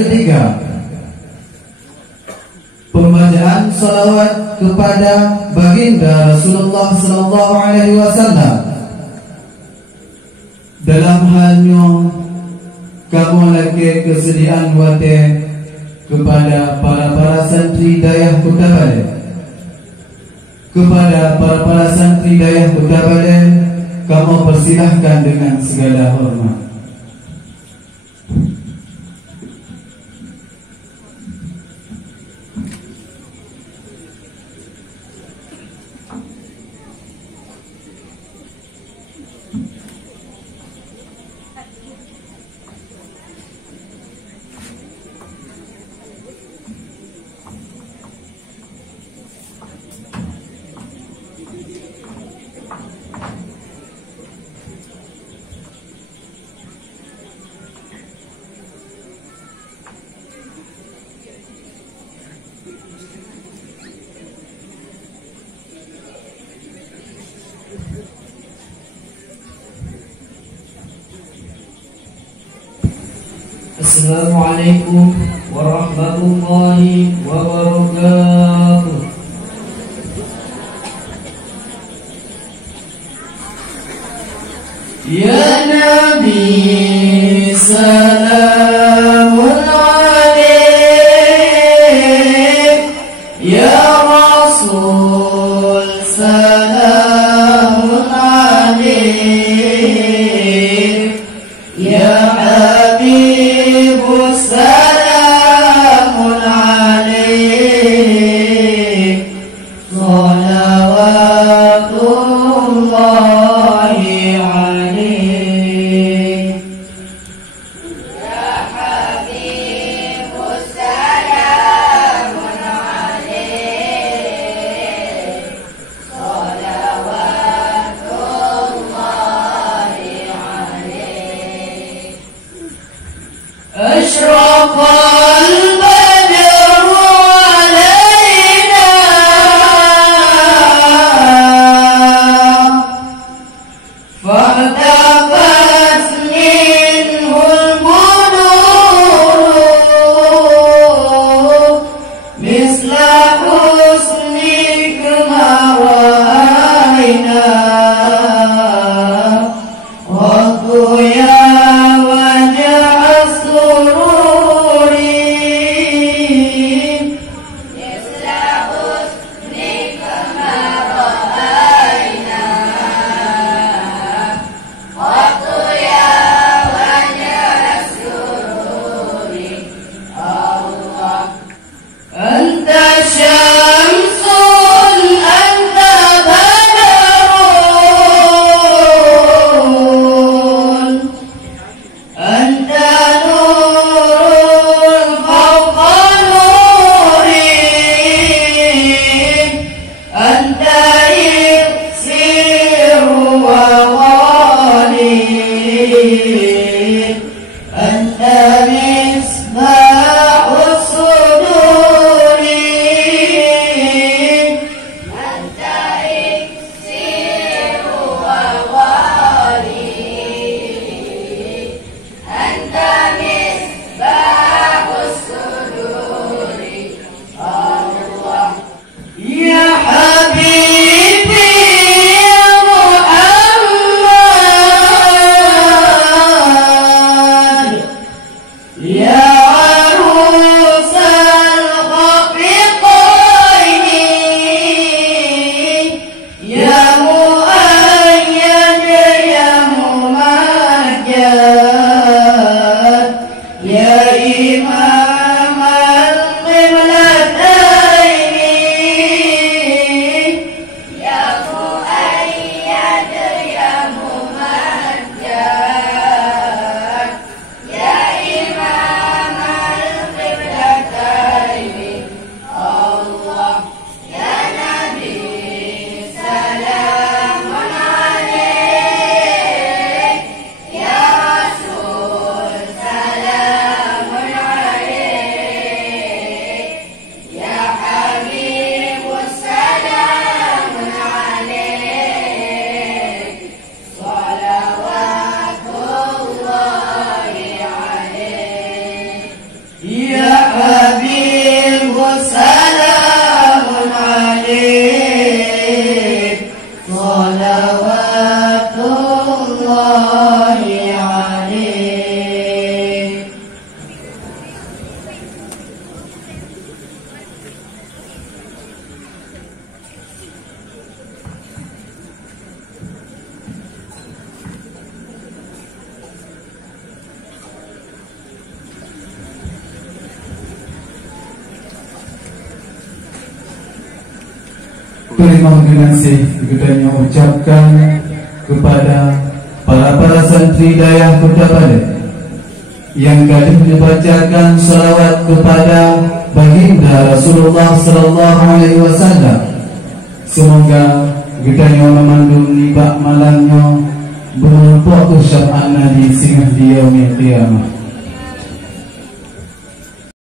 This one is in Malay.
ketiga, pembacaan salawat kepada baginda Rasulullah sallallahu alaihi wasallam. Dalam halnya kamu lagi kesediaan wate kepada para santri dayah Kota Bale, kepada para santri dayah Kota Bale, kamu persilahkan dengan segala hormat. Assalamualaikum warahmatullahi wabarakatuh. Ya Nabi salamun alaik, Ya Rasul salamun alaik, Ya Habib salamun alaik, salawatullahi alaik. Ya Habib salamun alaik, terima kasih kita ucapkan kepada para santri dayah Kota Balen yang kali dibacakan salawat kepada baginda Rasulullah sallallahu alaihi wasallam. Semoga kita memandu nibak malamnya bernumpuk usyaf Nabi singah di yaumil qiyamah.